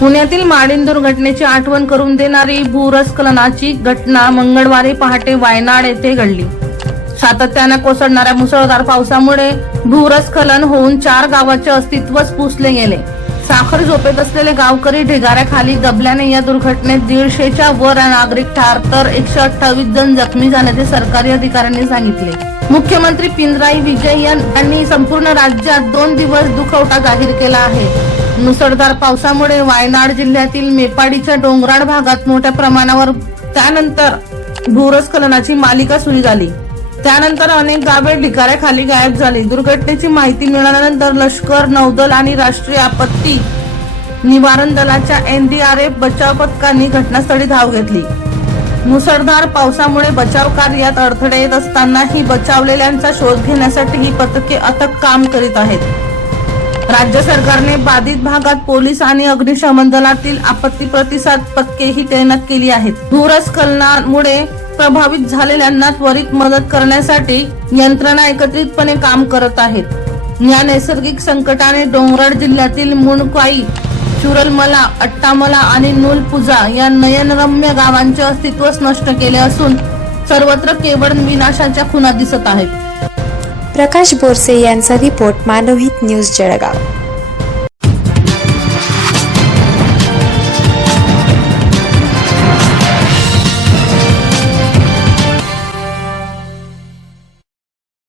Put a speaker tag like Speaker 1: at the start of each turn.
Speaker 1: पुण्यातील माडीन दुर्घटनेची आठवण करून देणारी भूरस्खलनाची घटना मंगळवारी पहाटे वायनाड येथे घडली. सातत्यानं कोसळणाऱ्या मुसळधार पावसामुळे भूरस्खलन होऊन चार गावाचे अस्तित्वच पुसले गेले. साखर झोपेत असलेले गावकरी ढिगाऱ्याखाली दबल्याने या दुर्घटनेत दीडशेच्या वर नागरिक ठार तर एकशे अठ्ठावीस जण जखमी झाल्याचे सरकारी अधिकाऱ्यांनी सांगितले. मुख्यमंत्री पिनराई विजयन यांनी संपूर्ण राज्यात दोन दिवस दुखवटा जाहीर केला आहे. मुसळधार पावसामुळे वायनाड जिल्ह्यातील मेपाडीच्या डोंगराळ भागात मोठ्या प्रमाणावर त्यानंतर भूरस्खलनाची मालिका सुरू झाली. त्यानंतर अनेक गावे ढिगाऱ्याखाली गायब झाली. दुर्घटनेची माहिती मिळाल्यानंतर लष्कर नौदल आणि राष्ट्रीय आपत्ती निवारण दलाच्या एनडीआरएफ बचाव पथकांनी घटनास्थळी धाव घेतली. मुसळधार पावसामुळे बचाव कार्यात अडथळे येत असतानाही बचावलेल्यांचा शोध घेण्यासाठी ही पथके अथक काम करीत आहेत. राज्य सरकारने बाधित भागात पोलीस आणि अग्निशमन दलातील आपत्ती प्रतिसाद पथकेही तैनात केली आहेत. भूरस्खलनामुळे प्रभावित झालेल्यांना त्वरित मदत करण्यासाठी यंत्रणा एकत्रितपणे काम करत आहेत. या नैसर्गिक संकटाने डोंगराळ जिल्ह्यातील मुणक्वाई चुरलमला अट्टामला आणि नूलपुजा या नयनरम्य गावांचे अस्तित्वच नष्ट केले असून सर्वत्र केवळ विनाशाच्या खुणा दिसत आहेत.
Speaker 2: प्रकाश बोरसे यांचा रिपोर्ट मानवहित न्यूज जळगाव.